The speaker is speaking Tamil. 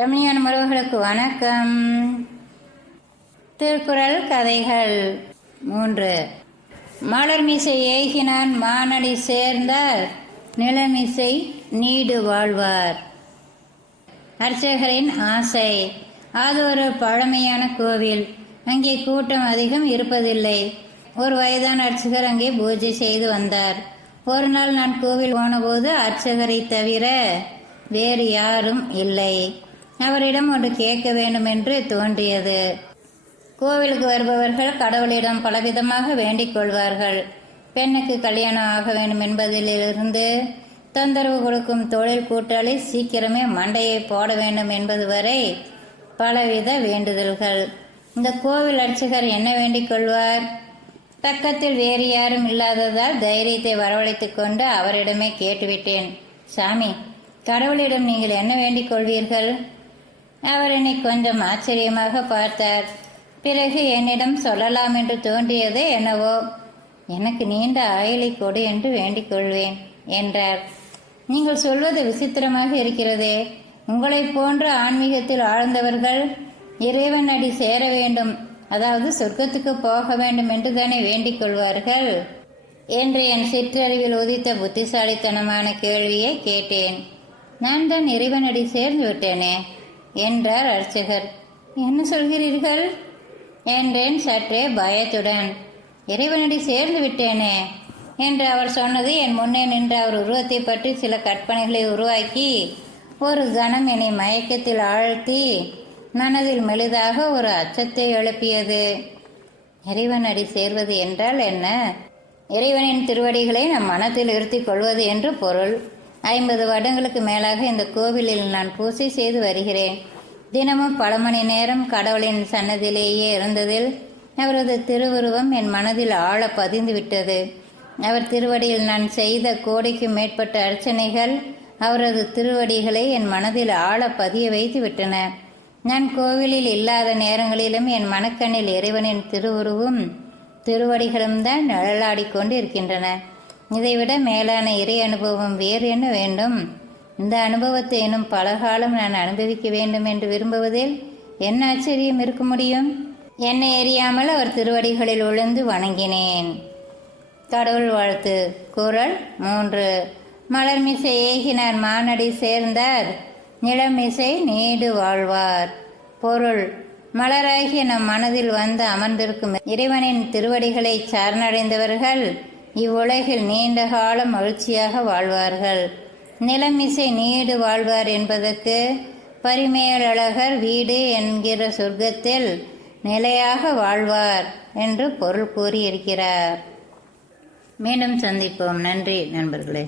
தமிழான உறவுகளுக்கு வணக்கம். திருக்குறள் கதைகள் 3. மலர்மிசை ஏகினான் மானடி சேர்ந்தார், நிலமிசை நீடு வாழ்வார். அர்ச்சகரின் ஆசை. அது ஒரு பழமையான கோவில். அங்கே கூட்டம் அதிகம் இருப்பதில்லை. ஒரு வயதான அர்ச்சகர் அங்கே பூஜை செய்து வந்தார். ஒரு நாள் நான் கோவில் போனபோது அர்ச்சகரை தவிர வேறு யாரும் இல்லை. அவரிடம் ஒன்று கேட்க வேண்டும் என்று தோன்றியது. கோவிலுக்கு வருபவர்கள் கடவுளிடம் பலவிதமாக வேண்டிக் கொள்வார்கள். பெண்ணுக்கு கல்யாணம் ஆக வேண்டும் என்பதிலிருந்து தொந்தரவு கொடுக்கும் தொழில் கூட்டாளி சீக்கிரமே மண்டையை போட வேண்டும் என்பது வரை பலவித வேண்டுதல்கள். இந்த கோவில் அர்ச்சகர் என்ன வேண்டிக் கொள்வார்? பக்கத்தில் வேறு யாரும் இல்லாததால் தைரியத்தை வரவழைத்துக் கொண்டு அவரிடமே கேட்டுவிட்டேன். சாமி, கடவுளிடம் நீங்கள் என்ன வேண்டிக் கொள்வீர்கள்? அவர் என்னை கொஞ்சம் ஆச்சரியமாக பார்த்தார். பிறகு என்னிடம் சொல்லலாம் என்று தோன்றியதே என்னவோ. எனக்கு நீண்ட ஆயுளை கொடு என்று வேண்டிக் கொள்வேன் என்றார். நீங்கள் சொல்வது விசித்திரமாக இருக்கிறதே. உங்களைப் போன்ற ஆன்மீகத்தில் ஆழ்ந்தவர்கள் இறைவன் அடி சேர வேண்டும், அதாவது சொர்க்கத்துக்கு போக வேண்டும் என்று தானே வேண்டிக் கொள்வார்கள் என்று என் சிற்றறிவில் உதித்த புத்திசாலித்தனமான கேள்வியை கேட்டேன். நான் தான் இறைவனடி சேர்ந்து விட்டேனே என்றார் அர்ச்சகர். என்ன சொல்கிறீர்கள் என்றேன் சற்றே பயத்துடன். இறைவனடி சேர்ந்து விட்டேனே என்று அவர் சொன்னது என் முன்னே நின்ற அவர் உருவத்தை பற்றி சில கற்பனைகளை உருவாக்கி ஒரு கணம் என்னை மயக்கத்தில் ஆழ்த்தி மனதில் மெலிதாக ஒரு அச்சத்தை எழுப்பியது. இறைவனடி சேர்வது என்றால் என்ன? இறைவனின் திருவடிகளை நம் மனத்தில் இருத்திக் கொள்வது என்று பொருள். 50 வருடங்களுக்கு மேலாக இந்த கோவிலில் நான் பூசை செய்து வருகிறேன். தினமும் பல மணி நேரம் கடவுளின் சன்னதியிலேயே இருந்ததில் அவரது திருவுருவம் என் மனதில் ஆழ பதிந்து விட்டது. அவர் திருவடியில் நான் செய்த கோடிக்கும் மேற்பட்ட அர்ச்சனைகள் அவரது திருவடிகளை என் மனதில் ஆழ பதிய வைத்து விட்டன. நான் கோவிலில் இல்லாத நேரங்களிலும் என் மனக்கண்ணில் இறைவனின் திருவுருவும் திருவடிகளும் தான் நிழலாடிக்கொண்டு இருக்கின்றன. இதைவிட மேலான இறை அனுபவம் வேறு என்ன வேண்டும்? இந்த அனுபவத்தை இன்னும் பல காலம் நான் அனுபவிக்க வேண்டும் என்று விரும்புவதில் என்ன ஆச்சரியம் இருக்க முடியும்? என்னை எறியாமல் அவர் திருவடிகளில் விழுந்து வணங்கினேன். கடவுள் வாழ்த்து. குறள் 3. மலர்மிசை ஏகினார் மானடி சேர்ந்தார், நிலமிசை நீடு வாழ்வார். பொருள்: மலராகிய நம் மனதில் வந்து அமர்ந்திருக்கும் இறைவனின் திருவடிகளை சரணடைந்தவர்கள் இவ்வுலகில் நீண்ட காலம் மகிழ்ச்சியாக வாழ்வார்கள். நிலமிசை நீடு வாழ்வார் என்பதற்கு பரிமேலழகர் வீடு என்கிற சொர்க்கத்தில் நிலையாக வாழ்வார் என்று பொருள் கூறியிருக்கிறார். மீண்டும் சந்திப்போம். நன்றி நண்பர்களே.